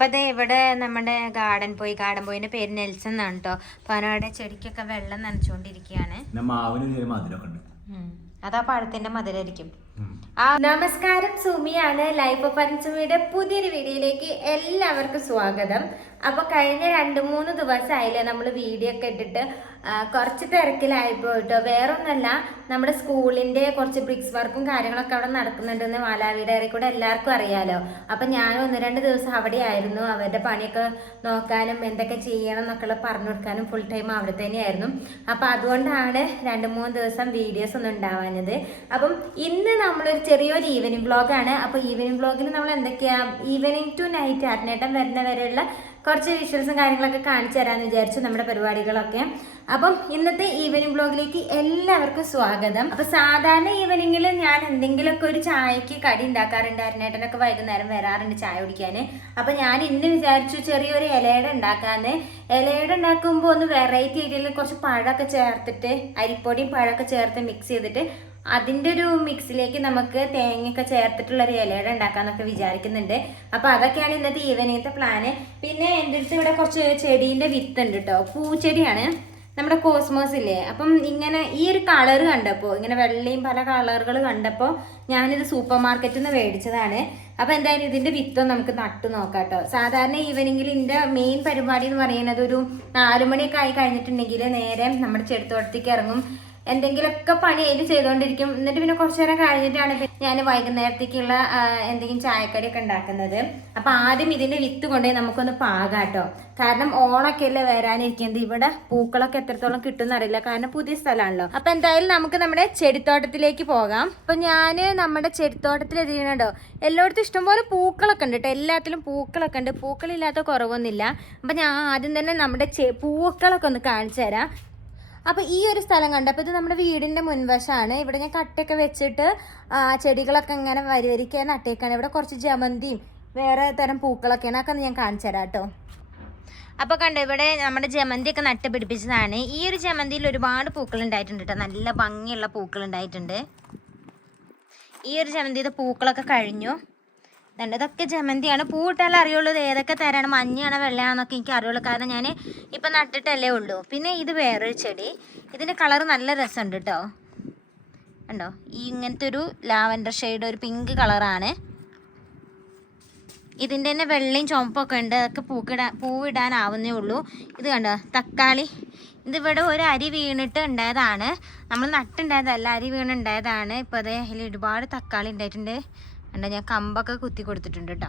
അപ്പോൾ അത് ഇവിടെ നമ്മുടെ ഗാർഡൻ പോയിൻ്റെ പേര് നെൽസൺ എന്നാണ് കേട്ടോ. അപ്പോൾ അവനവിടെ ചെടിക്കൊക്കെ വെള്ളം നനച്ചുകൊണ്ടിരിക്കുകയാണ്. അതാ പഴത്തിന്റെ മധുരായിരിക്കും. നമസ്കാരം, സുമിയാണ്. ലൈഫ് ഓഫ് അൻസുമിയുടെ പുതിയൊരു വീഡിയോയിലേക്ക് എല്ലാവർക്കും സ്വാഗതം. അപ്പോൾ കഴിഞ്ഞ 2-3 ദിവസമായില്ലേ നമ്മൾ വീഡിയോ ഒക്കെ ഇട്ടിട്ട് കുറച്ച് തിരക്കിലായിപ്പോയിട്ടോ. വേറൊന്നല്ല, നമ്മുടെ സ്കൂളിൻ്റെ കുറച്ച് ബ്രിക്സ് വർക്കും കാര്യങ്ങളൊക്കെ അവിടെ നടക്കുന്നുണ്ടെന്ന് മാലാവിയുടെ ഏറെ കൂടെ എല്ലാവർക്കും അറിയാലോ. അപ്പം ഞാൻ 1-2 ദിവസം അവിടെ ആയിരുന്നു. അവരുടെ പണിയൊക്കെ നോക്കാനും എന്തൊക്കെ ചെയ്യണം എന്നൊക്കെ പറഞ്ഞു കൊടുക്കാനും ഫുൾ ടൈം അവിടെ തന്നെയായിരുന്നു. അപ്പം അതുകൊണ്ടാണ് 2-3 ദിവസം വീഡിയോസ് ഒന്നും ഉണ്ടാവാഞ്ഞത്. അപ്പം ഇന്ന് നമ്മളൊരു ചെറിയൊരു ഈവനിങ് വ്ളോഗാണ്. അപ്പോൾ ഈവനിങ് വ്ളോഗിൽ നമ്മൾ എന്തൊക്കെയാണ് ഈവനിങ് ടു നൈറ്റ് അരനേട്ടം വരുന്ന വരെയുള്ള കുറച്ച് വിഷ്വൽസും കാര്യങ്ങളൊക്കെ കാണിച്ചു തരാമെന്ന് വിചാരിച്ചു, നമ്മുടെ പരിപാടികളൊക്കെ. അപ്പം ഇന്നത്തെ ഈവനിങ് വ്ളോഗിലേക്ക് എല്ലാവർക്കും സ്വാഗതം. അപ്പം സാധാരണ ഈവനിങ്ങിൽ ഞാൻ എന്തെങ്കിലുമൊക്കെ ഒരു ചായക്ക് കടി ഉണ്ടാക്കാറുണ്ട്. അരനേട്ടനൊക്കെ വൈകുന്നേരം വരാറുണ്ട് ചായ കുടിക്കാൻ. അപ്പം ഞാൻ ഇന്ന് വിചാരിച്ചു ചെറിയൊരു ഇലയട ഉണ്ടാക്കാമെന്ന്. ഇലയട ഉണ്ടാക്കുമ്പോൾ ഒന്ന് വെറൈറ്റി ആയിട്ടുള്ള കുറച്ച് പഴമൊക്കെ ചേർത്തിട്ട്, അരിപ്പൊടിയും പഴമൊക്കെ ചേർത്ത് മിക്സ് ചെയ്തിട്ട് അതിൻ്റെ ഒരു മിക്സിലേക്ക് നമുക്ക് തേങ്ങയൊക്കെ ചേർത്തിട്ടുള്ളൊരു ഇലയട ഉണ്ടാക്കാമെന്നൊക്കെ വിചാരിക്കുന്നുണ്ട്. അപ്പോൾ അതൊക്കെയാണ് ഇന്നത്തെ ഈവനിങ്ങത്തെ പ്ലാന്. പിന്നെ എൻ്റെ അടുത്ത് ഇവിടെ കുറച്ച് ചെടീൻ്റെ വിത്തുണ്ട് കേട്ടോ. പൂച്ചെടിയാണ്, നമ്മുടെ കോസ്മോസ് ഇല്ലേ. അപ്പം ഇങ്ങനെ ഈ ഒരു കളർ കണ്ടപ്പോൾ, ഇങ്ങനെ വെള്ളയും പല കളറുകൾ കണ്ടപ്പോൾ ഞാനിത് സൂപ്പർ മാർക്കറ്റിൽ നിന്ന് മേടിച്ചതാണ്. അപ്പോൾ എന്തായാലും ഇതിൻ്റെ വിത്തൊന്നും നമുക്ക് നട്ടു നോക്കാം കേട്ടോ. സാധാരണ ഈവനിങ്ങിൽ ഇതിൻ്റെ മെയിൻ പരിപാടി എന്ന് പറയുന്നത് ഒരു 4 മണിയൊക്കെ ആയി കഴിഞ്ഞിട്ടുണ്ടെങ്കിൽ നേരെ നമ്മുടെ ചെടിത്തോട്ടത്തേക്ക് ഇറങ്ങും. എന്തെങ്കിലുമൊക്കെ പണി അതിൽ ചെയ്തുകൊണ്ടിരിക്കും. എന്നിട്ട് പിന്നെ കുറച്ചു നേരം കഴിഞ്ഞിട്ടാണ് ഞാൻ വൈകുന്നേരത്തേക്കുള്ള എന്തെങ്കിലും ചായക്കടിയൊക്കെ ഉണ്ടാക്കുന്നത്. അപ്പം ആദ്യം ഇതിൻ്റെ വിത്ത് കൊണ്ടുപോയി നമുക്കൊന്ന് പാകാട്ടോ. കാരണം ഓണൊക്കെ അല്ലേ വരാനിരിക്കുന്നത്. ഇവിടെ പൂക്കളൊക്കെ എത്രത്തോളം കിട്ടുമെന്ന് അറിയില്ല, കാരണം പുതിയ സ്ഥലമാണല്ലോ. അപ്പം എന്തായാലും നമുക്ക് നമ്മുടെ ചെടിത്തോട്ടത്തിലേക്ക് പോകാം. അപ്പം ഞാൻ നമ്മുടെ ചെടിത്തോട്ടത്തിൽ എത്തിക്കണോ, എല്ലായിടത്തും ഇഷ്ടംപോലെ പൂക്കളൊക്കെ ഉണ്ട് കേട്ടോ. എല്ലാത്തിലും പൂക്കളൊക്കെ ഉണ്ട്, പൂക്കളില്ലാത്ത കുറവൊന്നുമില്ല. അപ്പം ഞാൻ ആദ്യം തന്നെ നമ്മുടെ പൂക്കളൊക്കെ ഒന്ന് കാണിച്ചു തരാം. അപ്പോൾ ഈ ഒരു സ്ഥലം കണ്ടപ്പോൾ ഇത് നമ്മുടെ വീടിൻ്റെ മുൻവശമാണ്. ഇവിടെ ഞാൻ കട്ടയൊക്കെ വെച്ചിട്ട് ചെടികളൊക്കെ ഇങ്ങനെ വരിവരിക്കാൻ നട്ടേക്കാണ്. ഇവിടെ കുറച്ച് ജമന്തിയും വേറെ തരം പൂക്കളൊക്കെയാണ്. അതൊക്കെ ഞാൻ കാണിച്ചു തരാം കേട്ടോ. അപ്പോൾ കണ്ടോ, ഇവിടെ നമ്മുടെ ജമന്തിയൊക്കെ നട്ട് പിടിപ്പിച്ചതാണ്. ഈ ഒരു ജമന്തിയിൽ ഒരുപാട് പൂക്കൾ ഉണ്ടായിട്ടുണ്ട് കേട്ടോ. നല്ല ഭംഗിയുള്ള പൂക്കൾ ഉണ്ടായിട്ടുണ്ട്. ഈ ഒരു ജമന്തിയുടെ പൂക്കളൊക്കെ കഴിഞ്ഞു. ഇതൊക്കെ ജമന്തിയാണ്. പൂവിട്ടാലേ അറിയുള്ളൂ ഇത് ഏതൊക്കെ തരാണ്, മഞ്ഞയാണോ വെള്ളയാണെന്നൊക്കെ എനിക്ക് അറിയുള്ളൂ, കാരണം ഞാൻ ഇപ്പം നട്ടിട്ടല്ലേ ഉള്ളൂ. പിന്നെ ഇത് വേറൊരു ചെടി, ഇതിൻ്റെ കളർ നല്ല രസമുണ്ട് കേട്ടോ. കണ്ടോ, ഈ ഇങ്ങനത്തെ ഒരു ലാവൻഡർ ഷെയ്ഡ്, ഒരു പിങ്ക് കളറാണ്. ഇതിൻ്റെ തന്നെ വെള്ളയും ചുവപ്പൊക്കെ ഉണ്ട്. അതൊക്കെ പൂവിടാനാവുന്നേ ഉള്ളൂ. ഇത് കണ്ടോ, തക്കാളി. ഇതിവിടെ ഒരു അരി വീണിട്ട് ഉണ്ടായതാണ്, നമ്മൾ നട്ടുണ്ടായതല്ല, അരി വീണുണ്ടായതാണ്. ഇപ്പോൾ അതേ അതിൽ ഒരുപാട് തക്കാളി ഉണ്ടായിട്ടുണ്ട്. കണ്ടോ, ഞാൻ കമ്പൊക്കെ കുത്തി കൊടുത്തിട്ടുണ്ട് കേട്ടോ.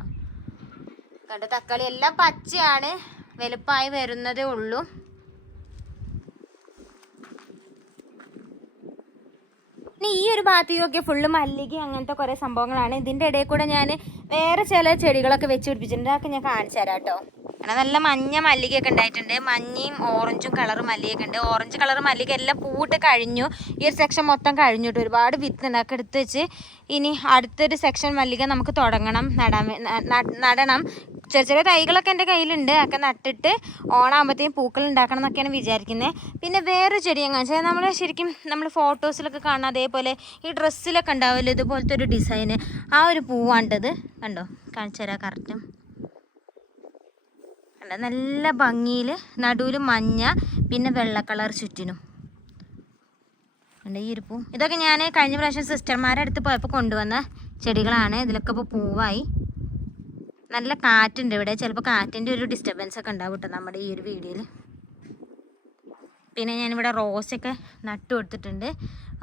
കണ്ടോ, തക്കാളി എല്ലാം പച്ചയാണ്, വലുപ്പമായി വരുന്നതേ ഉള്ളൂ. ഇനി ഈ ഒരു ഭാഗത്തേക്കൊക്കെ ഫുള്ള് മല്ലിക അങ്ങനത്തെ കുറേ സംഭവങ്ങളാണ്. ഇതിൻ്റെ ഇടയിൽ കൂടെ ഞാൻ വേറെ ചില ചെടികളൊക്കെ വെച്ച് പിടിപ്പിച്ചിട്ടുണ്ട്. അതൊക്കെ ഞാൻ കാണിച്ചു തരാം കേട്ടോ. കാരണം നല്ല മഞ്ഞ മല്ലികയൊക്കെ ഉണ്ടായിട്ടുണ്ട്. മഞ്ഞയും ഓറഞ്ചും കളർ മല്ലികയൊക്കെ ഉണ്ട്. ഓറഞ്ച് കളർ മല്ലിക എല്ലാം പൂവിട്ട് കഴിഞ്ഞു. ഈ ഒരു സെക്ഷൻ മൊത്തം കഴിഞ്ഞിട്ട് ഒരുപാട് വിത്ത് ഉണ്ടാക്കി എടുത്ത് വെച്ച് ഇനി അടുത്തൊരു സെക്ഷൻ മല്ലിക നമുക്ക് തുടങ്ങണം, നടണം. ചെറിയ ചെറിയ തൈകളൊക്കെ എൻ്റെ കയ്യിലുണ്ട്. ഒക്കെ നട്ടിട്ട് ഓണാകുമ്പോഴത്തേക്കും പൂക്കൾ ഉണ്ടാക്കണം എന്നൊക്കെയാണ് വിചാരിക്കുന്നത്. പിന്നെ വേറെ ചെടി എങ്ങനെ വെച്ചാൽ നമ്മൾ ശരിക്കും നമ്മൾ ഫോട്ടോസിലൊക്കെ കാണാം, അതേപോലെ ഈ ഡ്രസ്സിലൊക്കെ ഉണ്ടാവില്ല ഇതുപോലത്തെ ഒരു ഡിസൈന്, ആ ഒരു പൂവാണ്ടത്. കണ്ടോ, കാണിച്ചു തരാം കറക്റ്റും. കണ്ടോ, നല്ല ഭംഗിയിൽ നടുവിൽ മഞ്ഞ, പിന്നെ വെള്ള കളർ ചുറ്റിനും ഉണ്ട് ഈ ഒരു പൂ. ഇതൊക്കെ ഞാൻ കഴിഞ്ഞ പ്രാവശ്യം സിസ്റ്റർമാരുടെ അടുത്ത് പോയപ്പോൾ കൊണ്ടുവന്ന ചെടികളാണ്. ഇതിലൊക്കെ ഇപ്പോൾ പൂവായി. നല്ല കാറ്റുണ്ട് ഇവിടെ, ചിലപ്പോൾ കാറ്റിൻ്റെ ഒരു ഡിസ്റ്റർബൻസ് ഒക്കെ ഉണ്ടാവും കേട്ടോ നമ്മുടെ ഈ ഒരു വീഡിയോയിൽ. പിന്നെ ഞാനിവിടെ റോസൊക്കെ നട്ടു കൊടുത്തിട്ടുണ്ട്,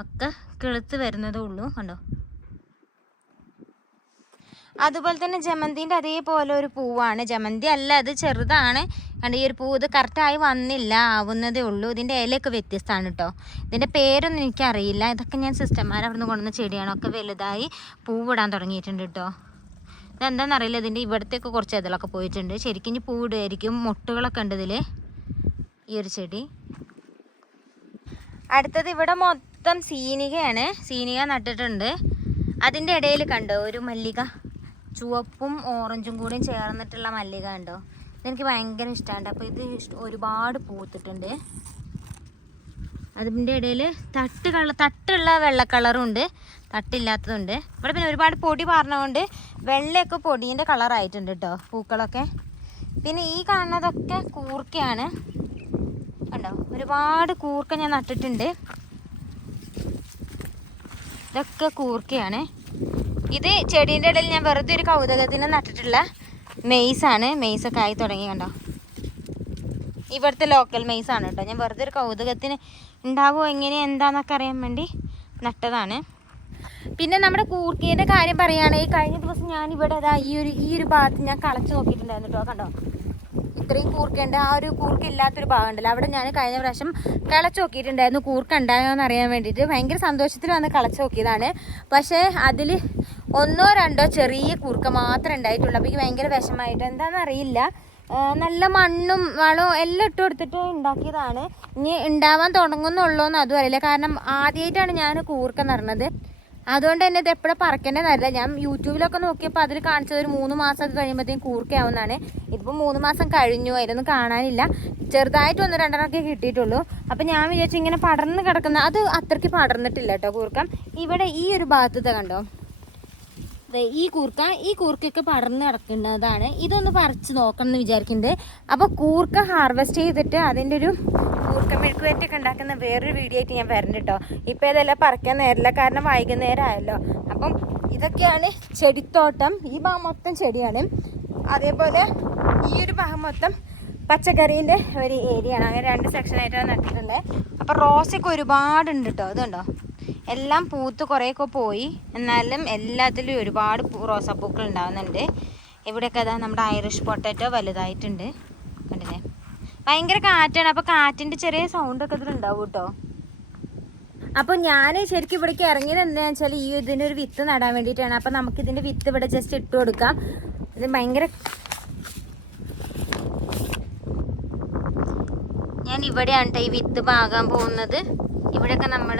ഒക്കെ കിളുത്ത് വരുന്നതേ ഉള്ളൂ. കണ്ടോ, അതുപോലെ തന്നെ ജമന്തിൻ്റെ അതേപോലെ ഒരു പൂവാണ്. ജമന്തി അല്ല, അത് ചെറുതാണ്. കണ്ടോ, ഈ ഒരു പൂ ഇത് കറക്റ്റായി വന്നില്ല, ആവുന്നതേ ഉള്ളൂ. ഇതിൻ്റെ ഇലയൊക്കെ വ്യത്യസ്തമാണ് കേട്ടോ. ഇതിൻ്റെ പേരൊന്നും എനിക്കറിയില്ല. ഇതൊക്കെ ഞാൻ സിസ്റ്റർമാർ അവിടെ നിന്ന് കൊണ്ടുവന്ന ചെടിയാണ്. ഒക്കെ വലുതായി പൂവിടാൻ തുടങ്ങിയിട്ടുണ്ട് കേട്ടോ. ഇതെന്താണെന്നറിയില്ല, ഇതിൻ്റെ ഇവിടത്തേക്ക് കുറച്ച് ഇതിലൊക്കെ പോയിട്ടുണ്ട്. ശരിക്കും ഇനി പൂവിടുമായിരിക്കും. മുട്ടുകളൊക്കെ ഉണ്ട് ഇതിൽ, ഈ ഒരു ചെടി. അടുത്തത് ഇവിടെ മൊത്തം സീനികയാണ്. സീനിക നട്ടിട്ടുണ്ട്. അതിൻ്റെ ഇടയിൽ കണ്ടോ ഒരു മല്ലിക, ചുവപ്പും ഓറഞ്ചും കൂടിയും ചേർന്നിട്ടുള്ള മല്ലിക ഉണ്ടോ. ഇതെനിക്ക് ഭയങ്കര ഇഷ്ടമാണ്. അപ്പോൾ ഇത് ഒരുപാട് പൂത്തിട്ടുണ്ട്. അതിൻ്റെ ഇടയിൽ തട്ടുള്ള വെള്ള കളറും ഉണ്ട്, തട്ടില്ലാത്തതുണ്ട്. ഇവിടെ പിന്നെ ഒരുപാട് പൊടി പറഞ്ഞുകൊണ്ട് വെള്ളയൊക്കെ പൊടീൻ്റെ കളറായിട്ടുണ്ട് കേട്ടോ പൂക്കളൊക്കെ. പിന്നെ ഈ കാണുന്നതൊക്കെ കൂർക്കയാണ് കണ്ടോ. ഒരുപാട് കൂർക്ക ഞാൻ നട്ടിട്ടുണ്ട്. ഇതൊക്കെ കൂർക്കയാണ്. ഇത് ചെടീൻ്റെ ഇടയിൽ ഞാൻ വെറുതെ ഒരു കൗതുകത്തിന് നട്ടിട്ടുള്ള മെയ്സാണ്. മെയ്സൊക്കെ ആയി തുടങ്ങി കണ്ടോ. ഇവിടുത്തെ ലോക്കൽ മെയ്സാണ് കേട്ടോ. ഞാൻ വെറുതെ ഒരു കൗതുകത്തിന് ഉണ്ടാവുമോ എങ്ങനെ എന്താണെന്നൊക്കെ അറിയാൻ വേണ്ടി നട്ടതാണ്. പിന്നെ നമ്മുടെ കൂർക്കേൻ്റെ കാര്യം പറയുകയാണെങ്കിൽ കഴിഞ്ഞ ദിവസം ഞാൻ ഇവിടെ ഈ ഒരു ഭാഗത്ത് ഞാൻ കളച്ച് നോക്കിയിട്ടുണ്ടായിരുന്നു കേട്ടോ. കണ്ടോ ഇത്രയും കൂർക്കുണ്ട്. ആ ഒരു കൂർക്ക ഇല്ലാത്തൊരു ഭാഗം ഉണ്ടല്ലോ, അവിടെ ഞാൻ കഴിഞ്ഞ പ്രാവശ്യം കളച്ച് നോക്കിയിട്ടുണ്ടായിരുന്നു കൂർക്ക ഉണ്ടായോ എന്ന് അറിയാൻ വേണ്ടിയിട്ട്. ഭയങ്കര സന്തോഷത്തിൽ വന്ന് കളച്ച് നോക്കിയതാണ്. പക്ഷേ അതിൽ 1 or 2 ചെറിയ കൂർക്ക മാത്രമേ ഉണ്ടായിട്ടുള്ളൂ. അപ്പോൾ എനിക്ക് ഭയങ്കര വിഷമമായിട്ട് എന്താണെന്ന് അറിയില്ല. നല്ല മണ്ണും വളവും എല്ലാം ഇട്ട് കൊടുത്തിട്ട് ഉണ്ടാക്കിയതാണ്. ഇനി ഉണ്ടാവാൻ തുടങ്ങുന്നുള്ളൂന്ന് അതും അറിയില്ല. കാരണം ആദ്യമായിട്ടാണ് ഞാൻ കൂർക്ക നടണത്. അതുകൊണ്ട് തന്നെ ഇത് എപ്പോഴും പറക്കേണ്ടതല്ല. ഞാൻ യൂട്യൂബിലൊക്കെ നോക്കിയപ്പോൾ അതിൽ കാണിച്ചത് ഒരു 3 മാസമൊക്കെ കഴിയുമ്പോഴത്തേക്കും കൂർക്കയാവുന്നതാണ്. ഇതിപ്പോൾ 3 മാസം കഴിഞ്ഞു, അതിലൊന്നും കാണാനില്ല. ചെറുതായിട്ട് 1-2 കിട്ടിയിട്ടുള്ളൂ. അപ്പം ഞാൻ വിചാരിച്ചു ഇങ്ങനെ പടർന്ന് കിടക്കുന്ന അത് അത്രയ്ക്ക് പടർന്നിട്ടില്ല കേട്ടോ കൂർക്ക. ഇവിടെ ഈ ഒരു ഭാഗത്ത് കണ്ടോ ഈ കൂർക്കൊക്കെ പടർന്ന് കിടക്കുന്നതാണ്. ഇതൊന്ന് പറിച്ച് നോക്കണം എന്ന് വിചാരിക്കുന്നുണ്ട്. അപ്പോൾ കൂർക്ക ഹാർവെസ്റ്റ് ചെയ്തിട്ട് അതിൻ്റെ ഒരു കൂർക്ക മെഴുക്കുവരട്ടിയൊക്കെ ഉണ്ടാക്കുന്ന വേറൊരു വീഡിയോ ആയിട്ട് ഞാൻ വരുന്നുണ്ട് കേട്ടോ. ഇപ്പോൾ ഇതെല്ലാം പറിക്കാൻ നേരമില്ല, കാരണം വൈകുന്നേരം ആയല്ലോ. അപ്പം ഇതൊക്കെയാണ് ചെടിത്തോട്ടം. ഈ ഭാഗം മൊത്തം ചെടിയാണ്. അതേപോലെ ഈ ഒരു ഭാഗം മൊത്തം പച്ചക്കറീൻ്റെ ഒരു ഏരിയ ആണ്. അങ്ങനെ 2 സെക്ഷനായിട്ടാണ് നട്ടിട്ടുള്ളത്. അപ്പോൾ റോസൊക്കെ ഒരുപാടുണ്ട് കേട്ടോ. അതുണ്ടോ എല്ലാം പൂത്ത് കുറേയൊക്കെ പോയി, എന്നാലും എല്ലാത്തിലും ഒരുപാട് റോസാപ്പൂക്കൾ ഉണ്ടാകുന്നുണ്ട്. ഇവിടെയൊക്കെ അതാ നമ്മുടെ ഐറിഷ് പൊട്ടാറ്റോ വലുതായിട്ടുണ്ട് കണ്ടില്ലേ. ഭയങ്കര കാറ്റാണ്. അപ്പോൾ കാറ്റിൻ്റെ ചെറിയ സൗണ്ടൊക്കെ ഇതിലുണ്ടാവും കേട്ടോ. അപ്പോൾ ഞാൻ ശരിക്കും ഇവിടേക്ക് ഇറങ്ങിയത് എന്താണെന്ന് വെച്ചാൽ ഇതിനൊരു വിത്ത് നടാൻ വേണ്ടിയിട്ടാണ്. അപ്പോൾ നമുക്കിതിൻ്റെ വിത്ത് ഇവിടെ ജസ്റ്റ് ഇട്ട് കൊടുക്കാം. ഇത് ഭയങ്കര ഞാൻ ഇവിടെയാണ് കേട്ടോ ഈ വിത്ത് പാകാൻ പോകുന്നത്. ഇവിടെയൊക്കെ നമ്മൾ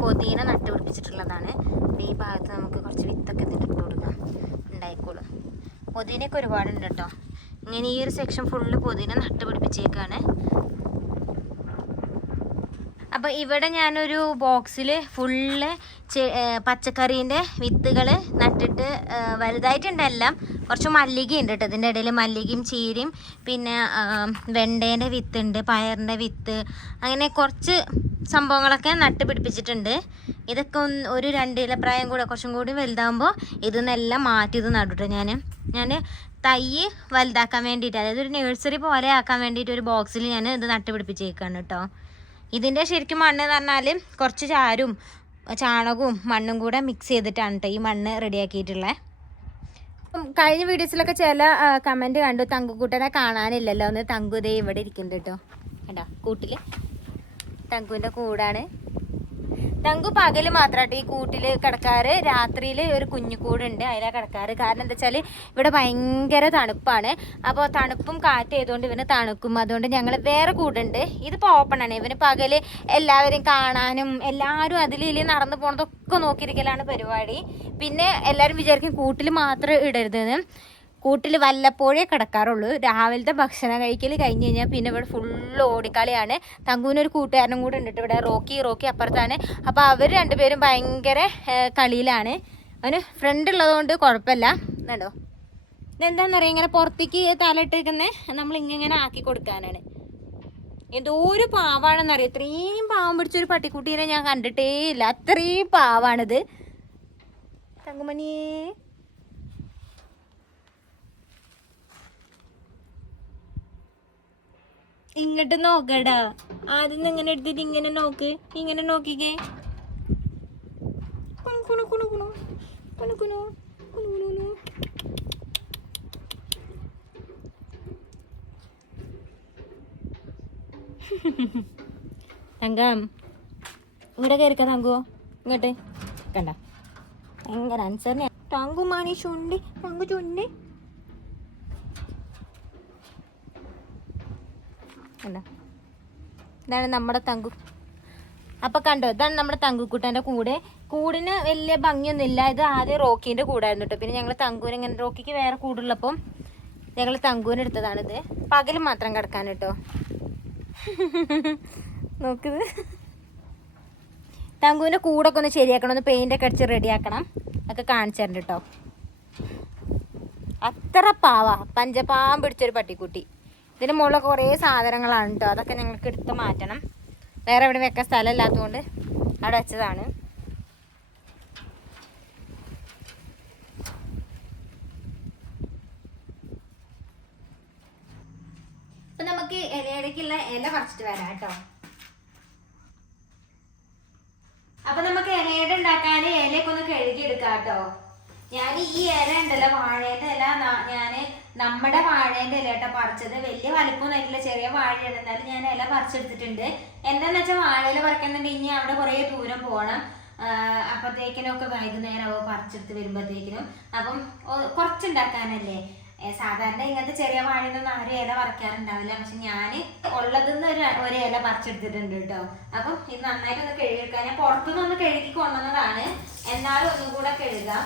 പൊതിന നട്ടുപിടിപ്പിച്ചിട്ടുള്ളതാണ്. ഈ ഭാഗത്ത് നമുക്ക് കുറച്ച് വിത്തൊക്കെ ഇട്ട് കൊടുക്കാം, ഉണ്ടായിക്കോളും. പൊതിനയൊക്കെ ഒരുപാടുണ്ട് കേട്ടോ. ഇങ്ങനെ ഈ ഒരു സെക്ഷൻ ഫുള്ള് പൊതിന നട്ടുപിടിപ്പിച്ചേക്കാണ്. അപ്പോൾ ഇവിടെ ഞാനൊരു ബോക്സിൽ ഫുള്ള് പച്ചക്കറീൻ്റെ വിത്തുകൾ നട്ടിട്ട് വലുതായിട്ടുണ്ട് എല്ലാം. കുറച്ച് മല്ലികയുണ്ട് കേട്ടോ. ഇതിൻ്റെ ഇടയിൽ മല്ലികയും ചീരയും പിന്നെ വെണ്ടേൻ്റെ വിത്തുണ്ട്, പയറിൻ്റെ വിത്ത്, അങ്ങനെ കുറച്ച് സംഭവങ്ങളൊക്കെ നട്ട് പിടിപ്പിച്ചിട്ടുണ്ട്. ഇതൊക്കെ ഒരു 2 ഇല പ്രായം കൂടെ കുറച്ചും കൂടി വലുതാകുമ്പോൾ ഇതിന്നെല്ലാം മാറ്റി ഇത് നടുട്ടോ. ഞാൻ തൈ വലുതാക്കാൻ വേണ്ടിയിട്ട്, അതായത് ഒരു നഴ്സറി പോലെ ആക്കാൻ വേണ്ടിയിട്ട് ഒരു ബോക്സിൽ ഞാൻ ഇത് നട്ട് പിടിപ്പിച്ചേക്കാണ് കേട്ടോ. ഇതിൻ്റെ ശരിക്കും മണ്ണ് എന്ന് പറഞ്ഞാൽ കുറച്ച് ചാണകവും മണ്ണും കൂടെ മിക്സ് ചെയ്തിട്ടാണ് കേട്ടോ ഈ മണ്ണ് റെഡിയാക്കിയിട്ടുള്ളത്. കഴിഞ്ഞ വീഡിയോസിലൊക്കെ ചില കമൻറ്റ് കണ്ടു തങ്കുക്കൂട്ടനെ കാണാനില്ലല്ലോ എന്ന്. തങ്കു ദേ ഇവിടെ ഇരിക്കുന്നുണ്ട് കേട്ടോ. കേട്ടോ കൂട്ടിൽ തങ്കുവിൻ്റെ കൂടാണ്. തങ്കു പകൽ മാത്രമായിട്ട് ഈ കൂട്ടിൽ കിടക്കാറ്. രാത്രിയിൽ ഒരു കുഞ്ഞു കൂടുണ്ട്, അതിലാണ് കിടക്കാറ്. കാരണം എന്താ വെച്ചാൽ ഇവിടെ ഭയങ്കര തണുപ്പാണ്. അപ്പോൾ തണുപ്പും കാറ്റ് ചെയ്തുകൊണ്ട് ഇവന് തണുക്കും. അതുകൊണ്ട് ഞങ്ങൾ വേറെ കൂടുണ്ട്. ഇതിപ്പോൾ ഓപ്പണാണ്. ഇവന് പകൽ എല്ലാവരെയും കാണാനും എല്ലാവരും അതിൽ നടന്നു പോണതൊക്കെ നോക്കിയിരിക്കലാണ് പരിപാടി. പിന്നെ എല്ലാവരും വിചാരിക്കും കൂട്ടിൽ മാത്രം ഇടരുതെന്ന്. കൂട്ടിൽ വല്ലപ്പോഴേ കിടക്കാറുള്ളൂ. രാവിലത്തെ ഭക്ഷണം കഴിക്കൽ കഴിഞ്ഞ് കഴിഞ്ഞാൽ പിന്നെ ഇവിടെ ഫുള്ള് ഓടിക്കളിയാണ്. തങ്കുവിനൊരു കൂട്ടുകാരനും കൂടെ ഉണ്ട് ഇവിടെ, റോക്കി അപ്പുറത്താണ്. അപ്പോൾ അവർ 2 പേരും ഭയങ്കര കളിയിലാണ്. അവന് ഫ്രണ്ട് ഉള്ളതുകൊണ്ട് കുഴപ്പമില്ല. കേട്ടോ ഇതെന്താണെന്ന് അറിയാം, ഇങ്ങനെ പുറത്തേക്ക് തലയിട്ടിരിക്കുന്നത് നമ്മളിങ്ങനെ ആക്കി കൊടുക്കാനാണ്. എന്തോ ഒരു പാവാണെന്നറിയാം. ഇത്രയും പാവം പിടിച്ചൊരു പട്ടിക്കുട്ടീനെ ഞാൻ കണ്ടിട്ടേ ഇല്ല. അത്രയും പാവാണിത്. തങ്കുമണിയേ ഇങ്ങോട്ട് നോക്കടാ. ആദ്യം ഇങ്ങനെ എടുത്തിട്ട് ഇങ്ങനെ നോക്ക്. ഇങ്ങനെ നോക്കിക്കേ. തങ്കം ഇവിടെ കയറിക്ക. തങ്കുവോ ഇങ്ങോട്ട് കണ്ട ഭയങ്കര ആൻസറിനെ. തങ്കുമാണി ചുണ്ടി തങ്കു ചുണ്ടി കണ്ടോ. ഇതാണ് നമ്മുടെ തങ്കു. അപ്പം കണ്ടോ, ഇതാണ് നമ്മുടെ തങ്കുക്കുട്ടൻ്റെ കൂടിന് വലിയ ഭംഗിയൊന്നുമില്ല. ഇത് ആദ്യം റോക്കീൻ്റെ കൂടായിരുന്നു കേട്ടോ. പിന്നെ ഞങ്ങൾ തങ്കുവിന് ഇങ്ങനെ റോക്കിക്ക് വേറെ കൂടുള്ളപ്പം ഞങ്ങൾ തങ്കുവിന് എടുത്തതാണിത്. പകൽ മാത്രം കിടക്കാൻ കേട്ടോ. നോക്കുന്നത് തങ്കുവിൻ്റെ കൂടൊക്കെ ഒന്ന് ശരിയാക്കണം, ഒന്ന് പെയിൻ്റൊക്കെ അടിച്ച് റെഡിയാക്കണം. ഒക്കെ കാണിച്ചു തരണ്ട കേട്ടോ. അത്ര പാവാ, പഞ്ചപാമ്പ് പിടിച്ചൊരു പട്ടിക്കുട്ടി. ഇതിന് മുകളിലൊക്കെ കുറേ സാധനങ്ങളാണ് കേട്ടോ. അതൊക്കെ ഞങ്ങൾക്ക് എടുത്ത് മാറ്റണം. വേറെ എവിടെ വെക്കാൻ സ്ഥലമില്ലാത്തതുകൊണ്ട് അവിടെ വെച്ചതാണ്. അപ്പൊ നമുക്ക് ഇലയിലേക്കുള്ള ഇല പറിച്ചിട്ട് വരാം കേട്ടോ. അപ്പൊ നമുക്ക് ഇലയുടെ ഉണ്ടാക്കാന് ഇലയൊക്കെ ഒന്ന് കഴുകി എടുക്കാം കേട്ടോ. ഞാൻ ഈ ഇല ഉണ്ടല്ലോ, വാഴേന്റെ ഇല, ഞാന് നമ്മുടെ വാഴേന്റെ ഇല കേട്ടോ പറിച്ചത്. വലിയ വലിപ്പമൊന്നും ആയിട്ടില്ല, ചെറിയ വാഴയാണ്. എന്നാലും ഞാൻ ഇല പറിച്ചെടുത്തിട്ടുണ്ട്. എന്താന്ന് വെച്ചാൽ വാഴയില പറിക്കുന്നുണ്ട്, ഇനി അവിടെ കുറേ ദൂരം പോകണം. അപ്പത്തേക്കിനൊക്കെ വൈകുന്നേരമാവും പറിച്ചെടുത്ത് വരുമ്പോഴത്തേക്കിനും. അപ്പം കുറച്ചുണ്ടാക്കാനല്ലേ. സാധാരണ ഇങ്ങനത്തെ ചെറിയ വാഴയൊന്നും ആരും ഇല പറിക്കാറുണ്ടാവില്ല. പക്ഷെ ഞാൻ ഉള്ളതെന്ന് ഒരു ഇല പറിച്ചെടുത്തിട്ടുണ്ട് കേട്ടോ. അപ്പം ഇത് നന്നായിട്ടൊന്ന് കഴുകിയെടുക്കാം. ഞാൻ പുറത്തുനിന്ന് ഒന്ന് കഴുകി കൊണ്ടുവന്നതാണ്, എന്നാലും ഒന്നും കൂടെ കഴുകാം.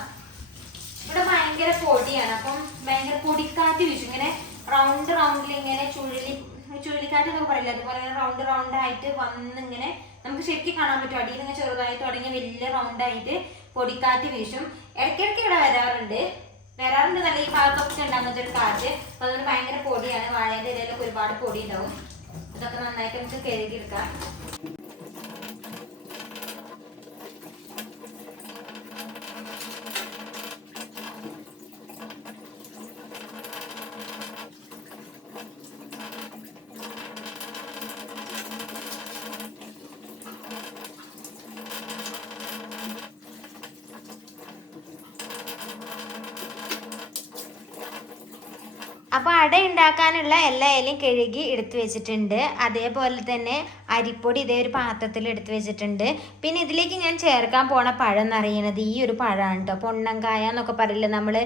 ഇവിടെ ഭയങ്കര പൊടിയാണ്, അപ്പം ഭയങ്കര പൊടിക്കാറ്റ് വീശും. ഇങ്ങനെ റൗണ്ടിൽ ഇങ്ങനെ ചുഴലിക്കാറ്റ് എന്നൊക്കെ പറയില്ല, അതുപോലെ റൗണ്ട് ആയിട്ട് വന്നിങ്ങനെ നമുക്ക് ശരിക്കും കാണാൻ പറ്റും. അടിയിൽ നിന്ന് ചെറുതായി തുടങ്ങി വലിയ റൗണ്ടായിട്ട് പൊടിക്കാറ്റ് വീശും. ഇടയ്ക്കിടയ്ക്ക് ഇവിടെ വരാറുണ്ട് നല്ല ഈ ഭാഗത്തൊക്കെ ഉണ്ട് അങ്ങനത്തെ ഒരു കാറ്റ്. അപ്പൊ അതുകൊണ്ട് ഭയങ്കര പൊടിയാണ്. വാഴേന്റെ ഇലയിലൊക്കെ ഒരുപാട് പൊടി ഉണ്ടാവും. ഇതൊക്കെ നന്നായിട്ട് നമുക്ക് കഴുകിയെടുക്കാം. അപ്പോൾ അട ഉണ്ടാക്കാനുള്ള എല്ലാ ഇലയും കഴുകി എടുത്തു വെച്ചിട്ടുണ്ട്. അതേപോലെ തന്നെ അരിപ്പൊടി ഇതേ ഒരു പാത്രത്തിൽ എടുത്ത് വെച്ചിട്ടുണ്ട്. പിന്നെ ഇതിലേക്ക് ഞാൻ ചേർക്കാൻ പോണ പഴം എന്ന് പറയുന്നത് ഈ ഒരു പഴമാണ് കേട്ടോ. പൊണ്ണങ്കായ എന്നൊക്കെ പറയില്ല നമ്മൾ,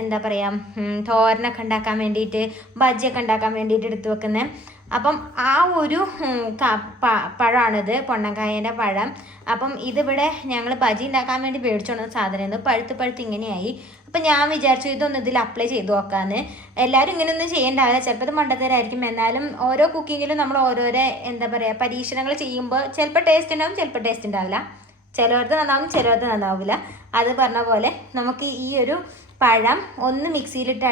എന്താ പറയുക, തോരനൊക്കെ ഉണ്ടാക്കാൻ വേണ്ടിയിട്ട്, ബജ്ജിയൊക്കെ ഉണ്ടാക്കാൻ വേണ്ടിയിട്ട് എടുത്തു വെക്കുന്നത്. അപ്പം ആ ഒരു പഴമാണിത്, പൊണ്ണങ്കായേൻ്റെ പഴം. അപ്പം ഇതിവിടെ ഞങ്ങൾ ബജി ഉണ്ടാക്കാൻ വേണ്ടി മേടിച്ചോണ്ട സാധനമാണ്. പഴുത്ത് ഇങ്ങനെയായി. അപ്പം ഞാൻ വിചാരിച്ചു ഇതൊന്നും ഇതിൽ അപ്ലൈ ചെയ്ത് നോക്കാമെന്ന്. എല്ലാവരും ഇങ്ങനെയൊന്നും ചെയ്യേണ്ടാവില്ല, ചിലപ്പോൾ ഇത് മണ്ടത്തരായിരിക്കും. എന്നാലും ഓരോ കുക്കിങ്ങിലും നമ്മൾ ഓരോരോ എന്താ പറയുക പരീക്ഷണങ്ങൾ ചെയ്യുമ്പോൾ ചിലപ്പോൾ ടേസ്റ്റ് ഉണ്ടാവും, ചിലപ്പോൾ ടേസ്റ്റ് ഉണ്ടാവില്ല. ചിലവർക്ക് നന്നാവും, ചിലവർക്ക് നന്നാവില്ല. അത് പറഞ്ഞ പോലെ നമുക്ക് ഈ ഒരു പഴം ഒന്ന് മിക്സിയിലിട്ട്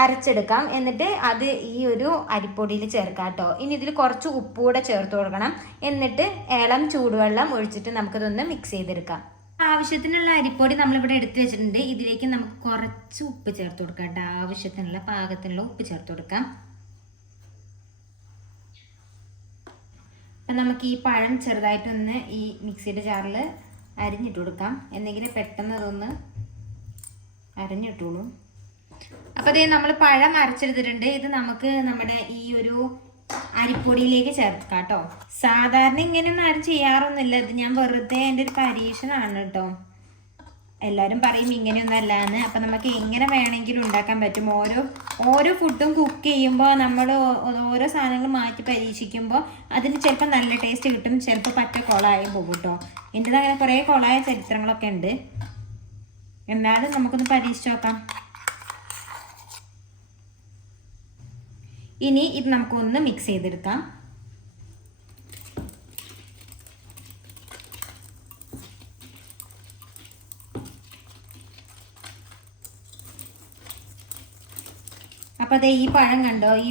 അരച്ചെടുക്കാം. എന്നിട്ട് അത് ഈ ഒരു അരിപ്പൊടിയിൽ ചേർക്കാം കേട്ടോ. ഇനി ഇതിൽ കുറച്ച് ഉപ്പ് കൂടെ ചേർത്ത് കൊടുക്കണം. എന്നിട്ട് ഇളം ചൂടുവെള്ളം ഒഴിച്ചിട്ട് നമുക്കിതൊന്ന് മിക്സ് ചെയ്തെടുക്കാം. ആവശ്യത്തിനുള്ള അരിപ്പൊടി നമ്മളിവിടെ എടുത്തു വെച്ചിട്ടുണ്ട്. ഇതിലേക്ക് നമുക്ക് കുറച്ച് ഉപ്പ് ചേർത്ത് കൊടുക്കാം കേട്ടോ. ആവശ്യത്തിനുള്ള പാകത്തിനുള്ള ഉപ്പ് ചേർത്ത് കൊടുക്കാം. അപ്പം നമുക്ക് ഈ പഴം ചെറുതായിട്ടൊന്ന് ഈ മിക്സിയുടെ ജാറിൽ അരിഞ്ഞിട്ട് കൊടുക്കാം. എന്നെങ്കിലും പെട്ടെന്ന് അതൊന്ന് അരിഞ്ഞിട്ടുള്ളൂ. അപ്പോൾ അതേ നമ്മൾ പഴം അരച്ചെടുത്തിട്ടുണ്ട്. ഇത് നമുക്ക് നമ്മുടെ ഈ ഒരു അരിപ്പൊടിയിലേക്ക് ചേർക്കാം കേട്ടോ. സാധാരണ ഇങ്ങനെയൊന്നും ആരും ചെയ്യാറൊന്നുമില്ല. ഇത് ഞാൻ വെറുതെ എൻ്റെ ഒരു പരീക്ഷണമാണ് കേട്ടോ. എല്ലാവരും പറയും ഇങ്ങനെയൊന്നും അല്ലാന്ന്. അപ്പം നമുക്ക് എങ്ങനെ വേണമെങ്കിലും ഉണ്ടാക്കാൻ പറ്റും. ഓരോ ഫുഡും കുക്ക് ചെയ്യുമ്പോൾ നമ്മൾ ഓരോ സാധനങ്ങൾ മാറ്റി പരീക്ഷിക്കുമ്പോൾ അതിന് ചിലപ്പോൾ നല്ല ടേസ്റ്റ് കിട്ടും, ചിലപ്പോൾ പറ്റ കൊളായി പോകും കേട്ടോ. എൻ്റെ അങ്ങനെ കുറേ കൊളായ ചരിത്രങ്ങളൊക്കെ ഉണ്ട്. എന്നാലും നമുക്കൊന്ന് പരീക്ഷിച്ച് നോക്കാം. ഇനി ഇത് നമുക്കൊന്ന് മിക്സ് ചെയ്തെടുക്കാം. അപ്പോൾ അതേ ഈ പഴം കണ്ടോ, ഈ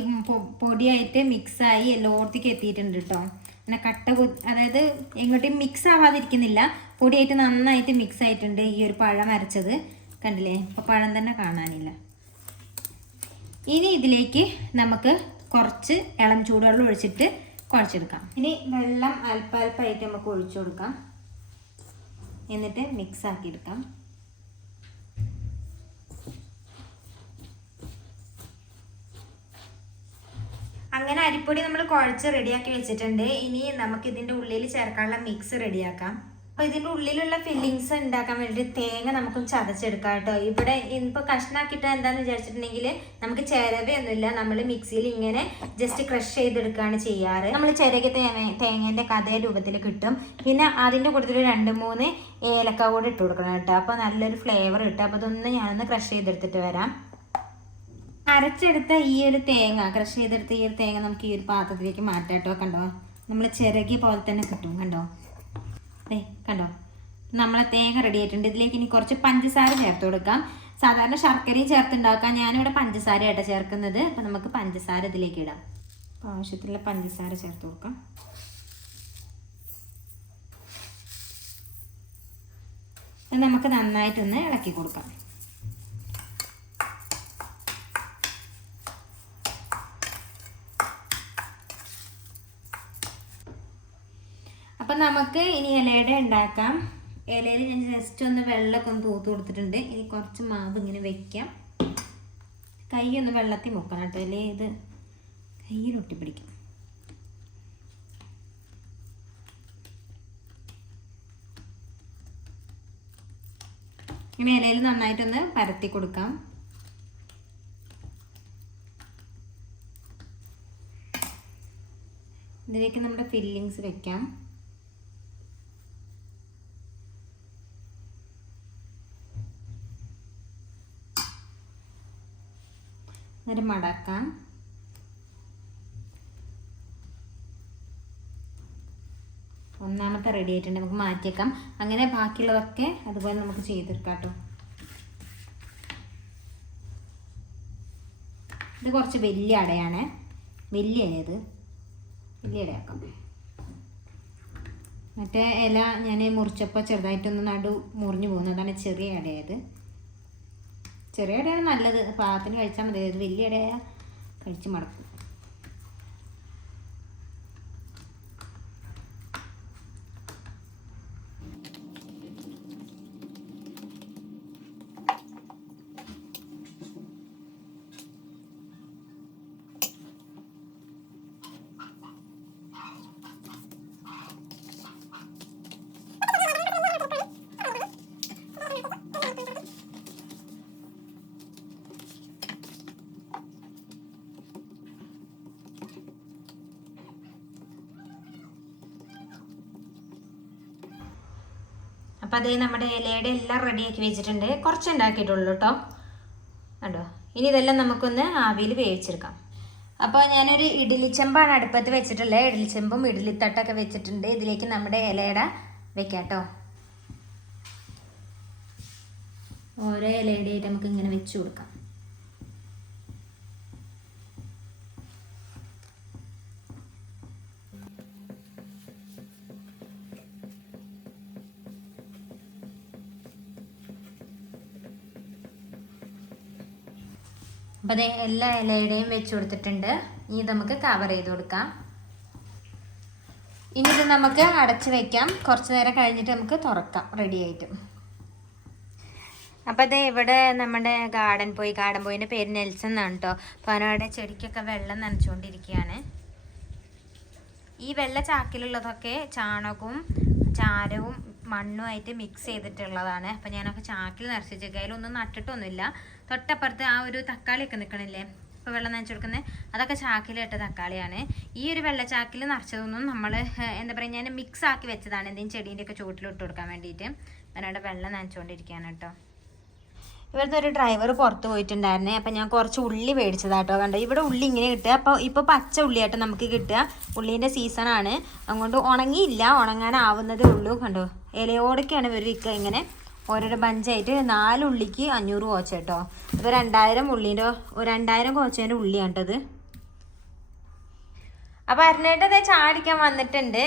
പൊടിയായിട്ട് മിക്സായി എല്ലായിടത്തേക്ക് എത്തിയിട്ടുണ്ട് കേട്ടോ. അങ്ങനെ അതായത് എങ്ങോട്ടും മിക്സ് ആവാതിരിക്കുന്നില്ല, പൊടിയായിട്ട് നന്നായിട്ട് മിക്സ് ആയിട്ടുണ്ട് ഈ ഒരു പഴം അരച്ചത്. കണ്ടില്ലേ, ഇപ്പോൾ പഴം തന്നെ കാണാനില്ല. ഇനി ഇതിലേക്ക് നമുക്ക് കുറച്ച് ഇളം ചൂടുവെള്ളം ഒഴിച്ചിട്ട് കുഴച്ചെടുക്കാം. ഇനി വെള്ളം അല്പായിട്ട് നമുക്ക് ഒഴിച്ചു കൊടുക്കാം. എന്നിട്ട് മിക്സ് ആക്കിയെടുക്കാം. അങ്ങനെ അരിപ്പൊടി നമ്മൾ കുഴച്ച് റെഡിയാക്കി വെച്ചിട്ടുണ്ട്. ഇനി നമുക്ക് ഇതിൻ്റെ ഉള്ളിൽ ചേർക്കാനുള്ള മിക്സ് റെഡിയാക്കാം. അപ്പോൾ ഇതിൻ്റെ ഉള്ളിലുള്ള ഫില്ലിങ്സ് ഉണ്ടാക്കാൻ വേണ്ടിയിട്ട് തേങ്ങ നമുക്ക് ചതച്ചെടുക്കാം കേട്ടോ. ഇവിടെ ഇപ്പോൾ കഷ്ണാക്കിയിട്ട് എന്താണെന്ന് വിചാരിച്ചിട്ടുണ്ടെങ്കിൽ നമുക്ക് ചിരവയൊന്നുമില്ല, നമ്മൾ മിക്സിയിൽ ഇങ്ങനെ ജസ്റ്റ് ക്രഷ് ചെയ്തെടുക്കുകയാണ് ചെയ്യാറ്. നമ്മൾ ചിരകി തേങ്ങേൻ്റെ കഥ രൂപത്തിൽ കിട്ടും. പിന്നെ അതിൻ്റെ കൂട്ടത്തിൽ 2-3 ഏലക്ക കൂടെ ഇട്ട് കൊടുക്കണം കേട്ടോ. അപ്പോൾ നല്ലൊരു ഫ്ലേവർ കിട്ടും. അപ്പോൾ ഇതൊന്ന് ഞാനൊന്ന് ക്രഷ് ചെയ്തെടുത്തിട്ട് വരാം. അരച്ചെടുത്ത ഈ ഒരു തേങ്ങ, ക്രഷ് ചെയ്തെടുത്ത ഈ ഒരു തേങ്ങ നമുക്ക് ഈ ഒരു പാത്രത്തിലേക്ക് മാറ്റാം കേട്ടോ. കണ്ടോ, നമ്മൾ ചിരകിയ പോലെ തന്നെ കിട്ടും. കണ്ടോ, നമ്മളെ തേങ്ങ റെഡി ആയിട്ടുണ്ട്. ഇതിലേക്ക് ഇനി കുറച്ച് പഞ്ചസാര ചേർത്ത് കൊടുക്കാം. സാധാരണ ശർക്കരയും ചേർത്തുണ്ടാക്കാം. ഞാനിവിടെ പഞ്ചസാരയായിട്ട് ചേർക്കുന്നത്. അപ്പം നമുക്ക് പഞ്ചസാര ഇതിലേക്ക് ഇടാം. ആവശ്യത്തിലുള്ള പഞ്ചസാര ചേർത്ത് കൊടുക്കാം. നമുക്ക് നന്നായിട്ടൊന്ന് ഇളക്കി കൊടുക്കാം. അപ്പം നമുക്ക് ഇനി ഇലയുടെ ഉണ്ടാക്കാം. ഇലയിൽ ഞാൻ ജസ്റ്റ് ഒന്ന് വെള്ളമൊക്കെ ഒന്ന് തൂത്ത് കൊടുത്തിട്ടുണ്ട്. ഇനി കുറച്ച് മാവ് ഇങ്ങനെ വെക്കാം. കൈ ഒന്ന് വെള്ളത്തിൽ മുക്കണം കേട്ടോ, അല്ലേ ഇത് കയ്യിൽ ഒട്ടിപ്പിടിക്കും. ഇങ്ങനെ ഇലയിൽ നന്നായിട്ടൊന്ന് പരത്തി കൊടുക്കാം. ഇതിലേക്ക് നമ്മുടെ ഫില്ലിങ്സ് വെക്കാം. എന്നിട്ട് മടക്കാം. ഒന്നാമത്തെ റെഡി ആയിട്ടുണ്ട്, നമുക്ക് മാറ്റിയേക്കാം. അങ്ങനെ ബാക്കിയുള്ളതൊക്കെ അതുപോലെ നമുക്ക് ചെയ്തെടുക്കാം കേട്ടോ. ഇത് കുറച്ച് വലിയ അടയാണ്, വലിയ ഇല, ഇത് വലിയ ഇലയാക്കാം. മറ്റേ ഇല ഞാൻ മുറിച്ചപ്പോൾ ചെറുതായിട്ടൊന്ന് നടു മുറിഞ്ഞു പോകുന്നു, അതാണ് ചെറിയ ഇടയത്. ചെറിയ ഇടയാണ് നല്ലത്, പാകത്തിന് കഴിച്ചാൽ മതി. ഇത് വലിയ ഇടയാ കഴിച്ച് മടക്കും. അപ്പം അതേ നമ്മുടെ ഇലയുടെ എല്ലാം റെഡിയാക്കി വെച്ചിട്ടുണ്ട്. കുറച്ച് ഉണ്ടാക്കിയിട്ടുള്ളൂ കേട്ടോ, കണ്ടോ. ഇനി ഇതെല്ലാം നമുക്കൊന്ന് ആവിയിൽ വേവിച്ചെടുക്കാം. അപ്പോൾ ഞാനൊരു ഇഡ്ഡലിച്ചെമ്പാണ് അടുപ്പത്ത് വെച്ചിട്ടുള്ളത്. ഇഡ്ഡലിച്ചെമ്പും ഇഡ്ഡലിത്തട്ടൊക്കെ വെച്ചിട്ടുണ്ട്. ഇതിലേക്ക് നമ്മുടെ ഇലയുടെ വെക്കാം കേട്ടോ. ഓരോ ഇലയുടെയായിട്ട് നമുക്ക് ഇങ്ങനെ വെച്ച് കൊടുക്കാം. അപ്പോൾ അതേ എല്ലാ ഇലയുടെയും വെച്ച് കൊടുത്തിട്ടുണ്ട്. ഇനി നമുക്ക് കവർ ചെയ്ത് കൊടുക്കാം. ഇനി ഇത് നമുക്ക് അടച്ച് വെക്കാം. കുറച്ച് നേരം കഴിഞ്ഞിട്ട് നമുക്ക് തുറക്കാം റെഡി ആയിട്ട്. അപ്പോൾ അതേ ഇവിടെ നമ്മുടെ ഗാർഡൻ ബോയിൻ്റെ പേര് നെൽസൺ എന്നാണ് കേട്ടോ. അപ്പോൾ അവനവിടെ ചെടിക്കൊക്കെ വെള്ളം നനച്ചുകൊണ്ടിരിക്കുകയാണ്. ഈ വെള്ള ചാക്കിലുള്ളതൊക്കെ ചാണകവും ചാരവും മണ്ണുമായിട്ട് മിക്സ് ചെയ്തിട്ടുള്ളതാണ്. അപ്പം ഞാനൊക്കെ ചാക്കിൽ നിറച്ച് വെച്ചേക്കുക. അതിലൊന്നും നട്ടിട്ടൊന്നുമില്ല. തൊട്ടപ്പുറത്ത് ആ ഒരു തക്കാളിയൊക്കെ നിൽക്കണില്ലേ, ഇപ്പോൾ വെള്ളം നനച്ച് കൊടുക്കുന്നത്, അതൊക്കെ ചാക്കിലിട്ട തക്കാളിയാണ്. ഈ ഒരു വെള്ളച്ചാക്കിൽ നിറച്ചതൊന്നും നമ്മൾ എന്താ പറയുക, ഞാൻ മിക്സ് ആക്കി വെച്ചതാണ് എന്തെങ്കിലും ചെടീൻ്റെയൊക്കെ ചുവട്ടിലിട്ട് കൊടുക്കാൻ വേണ്ടിയിട്ട്. ഞാനവിടെ വെള്ളം നനച്ചുകൊണ്ടിരിക്കുകയാണ് കേട്ടോ. ഇവിടുത്തെ ഒരു ഡ്രൈവർ പുറത്ത് പോയിട്ടുണ്ടായിരുന്നേ. അപ്പം ഞാൻ കുറച്ച് ഉള്ളി മേടിച്ചതാട്ടോ. കണ്ടോ, ഇവിടെ ഉള്ളി ഇങ്ങനെ കിട്ടുക. അപ്പോൾ ഇപ്പോൾ പച്ച ഉള്ളിയായിട്ട് നമുക്ക് കിട്ടുക. ഉള്ളീൻ്റെ സീസണാണ്, അതുകൊണ്ട് ഉണങ്ങിയില്ല, ഉണങ്ങാനാവുന്നതേ ഉള്ളൂ. കണ്ടോ, ഇലയോടൊക്കെയാണ് ഇവർ വിൽക്കുക. ഇങ്ങനെ ഓരോരോ ബഞ്ചായിട്ട് 4 ഉള്ളിക്ക് 500 കോച്ച കേട്ടോ. ഇപ്പോൾ 2000 ഉള്ളീൻ്റെ 2000 കോച്ചേൻ്റെ ഉള്ളിയാണ് കേട്ടത്. അപ്പോൾ അരുണേട്ടത് ചാടിക്കാൻ വന്നിട്ടുണ്ട്.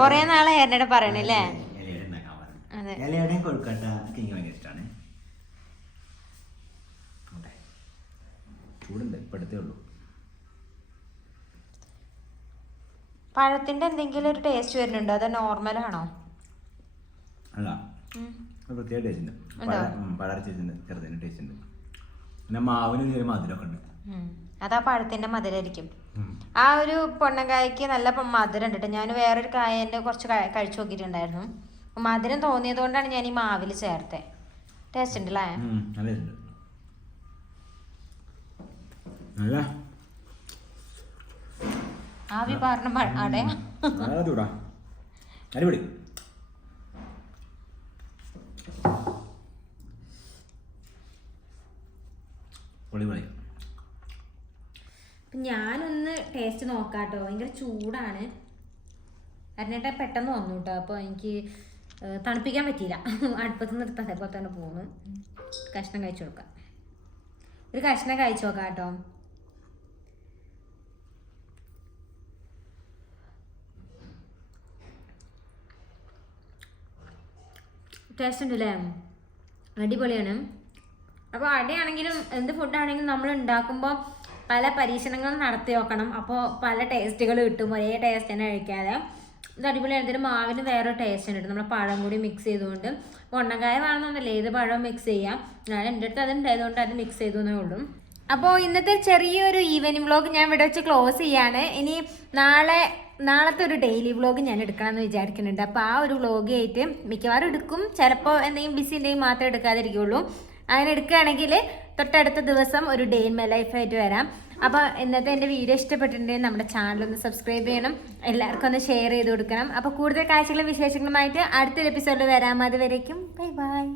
കുറേ നാളെ അരുണേട്ട പറയണല്ലേ. പഴത്തിന്റെ എന്തെങ്കിലും ഒരു ടേസ്റ്റ് വരുന്നുണ്ടോ, അതോ നോർമലാണോ? അല്ല, പ്രത്യേക ടേസ്റ്റ് ഉണ്ട്. പഴത്തിന്റെ ചെറുതിന് ടേസ്റ്റ് ഉണ്ട്. പിന്നെ മാവിന് മധുരമൊക്കെ ഉണ്ട്. അതാ പഴത്തിന്റെ മധുരമായിരിക്കും. ആ ഒരു പൊണ്ണക്കായ്ക്ക് നല്ല മധുരം ഉണ്ട് കേട്ടോ. ഞാൻ വേറൊരു കായന്റെ കുറച്ച് കഴിച്ചു നോക്കിയിട്ടുണ്ടായിരുന്നു. മധുരം തോന്നിയത് കൊണ്ടാണ് ഞാൻ ഈ മാവിൽ ചേർത്തേ. ടേസ്റ്റ് ഉണ്ട് അല്ലേ? ആവി പറഞ്ഞ അടേ അടിപൊളി. ഞാനൊന്ന് ടേസ്റ്റ് നോക്കാട്ടോ. ഭയങ്കര ചൂടാണ്. അരിഞ്ഞിട്ട് പെട്ടെന്ന് വന്നു കേട്ടോ. അപ്പോൾ എനിക്ക് തണുപ്പിക്കാൻ പറ്റിയില്ല. അടുപ്പത്ത് നിർത്താൻ അതേപോലെ തന്നെ പോകുന്നു. കഷ്ണം കഴിച്ചു കൊടുക്കാം. ഒരു കഷ്ണം കഴിച്ചു നോക്കാം കേട്ടോ. ടേസ്റ്റ് ഉണ്ടല്ലേ, അടിപൊളിയാണ്. അപ്പോൾ അടയാണെങ്കിലും എന്ത് ഫുഡാണെങ്കിലും നമ്മൾ ഉണ്ടാക്കുമ്പോൾ പല പരീക്ഷണങ്ങളും നടത്തി നോക്കണം. അപ്പോൾ പല ടേസ്റ്റുകൾ കിട്ടും, ഒരേ ടേസ്റ്റ് തന്നെ കഴിക്കാതെ. ഇത് അടിപൊളിയാണ്. ഇതിന് മാവിന് വേറെ ടേസ്റ്റ് ഉണ്ട്, നമ്മൾ പഴം കൂടി മിക്സ് ചെയ്തുകൊണ്ട്. പൊണ്ണക്കായ വേണമെന്നൊന്നുമില്ല, ഏത് പഴവും മിക്സ് ചെയ്യാം. ഞാൻ എൻ്റെ അടുത്ത് അത് ഉണ്ടായതുകൊണ്ട് അത് മിക്സ് ചെയ്തേ ഉള്ളൂ. അപ്പോൾ ഇന്നത്തെ ചെറിയൊരു ഈവനിങ് വ്ളോഗ് ഞാൻ ഇവിടെ വെച്ച് ക്ലോസ് ചെയ്യാണ്. ഇനി നാളത്തെ ഒരു ഡെയിലി വ്ളോഗ് ഞാൻ എടുക്കണമെന്ന് വിചാരിക്കുന്നുണ്ട്. അപ്പോൾ ആ ഒരു വ്ളോഗ് ആയിട്ട് മിക്കവാറും എടുക്കും. ചിലപ്പോൾ എന്തെങ്കിലും ബിസി ഉണ്ടെങ്കിൽ മാത്രമേ എടുക്കാതിരിക്കുള്ളൂ. അങ്ങനെ എടുക്കുകയാണെങ്കിൽ തൊട്ടടുത്ത ദിവസം ഒരു ഡേ ഇൻ മൈ ലൈഫ് ആയിട്ട് വരാം. അപ്പോൾ ഇന്നത്തെ എൻ്റെ വീഡിയോ ഇഷ്ടപ്പെട്ടിട്ടുണ്ടെങ്കിൽ നമ്മുടെ ചാനലൊന്ന് സബ്സ്ക്രൈബ് ചെയ്യണം, എല്ലാവർക്കും ഒന്ന് ഷെയർ ചെയ്ത് കൊടുക്കണം. അപ്പോൾ കൂടുതൽ കാഴ്ചകളും വിശേഷങ്ങളുമായിട്ട് അടുത്തൊരു എപ്പിസോഡിൽ വരാം. അതുവരേക്കും ബൈ ബൈ.